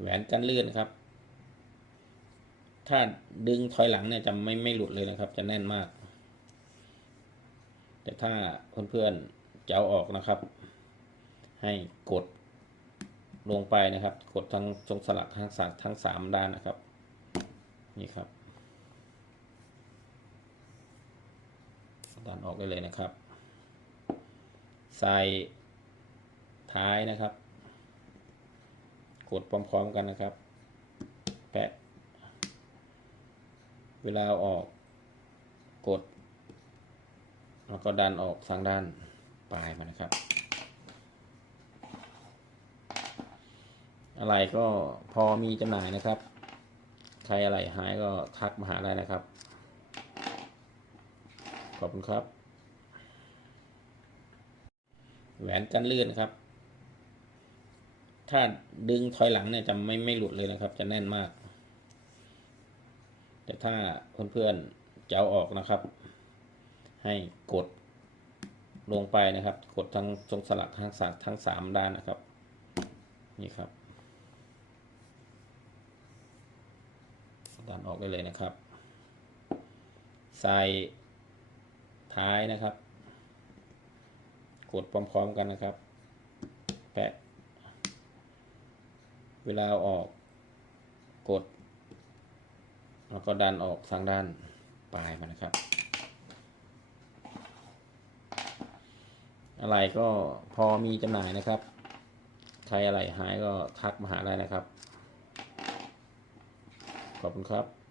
แหวนกันลื่นครับ ถ้าดึงถอยหลังเนี่ยจะไม่ไม่หลุดเลยนะครับ จะแน่นมาก แต่ถ้าเพื่อนๆจะเอาออกนะครับ ให้กดลงไปนะครับ กดทั้งตรงสลักทั้งสามทั้งสามด้านนะครับ นี่ครับดันออกได้เลยนะครับ ใส่ท้ายนะครับ ดพร้อมๆกันนะครับ แปะ เวลาออกกด แล้วก็ดันออกทางด้านปลายมานะครับ อะไรก็พอมีจำหน่ายนะครับ ใครอะไรหายก็ทักมาหาได้นะครับ ขอบคุณครับ แหวนกันลื่นครับ ถ้าดึงถอยหลังเนี่ยจะไม่ไม่หลุดเลยนะครับ จะแน่นมาก แต่ถ้าเพื่อนๆจะเอาออกนะครับ ให้กดลงไปนะครับ กดทั้งตรงสลักทั้งสามทั้งสามด้านนะครับ นี่ครับดันออกได้เลยนะครับ ใส่ท้ายนะครับ กดพร้อมๆกันนะครับ แปะ เวลาออกกด แล้วก็ดันออกทางด้านปลายมานะครับ อะไรก็พอมีจำหน่ายนะครับ ใครอะไรหายก็ทักมาหาได้นะครับ ขอบคุณครับ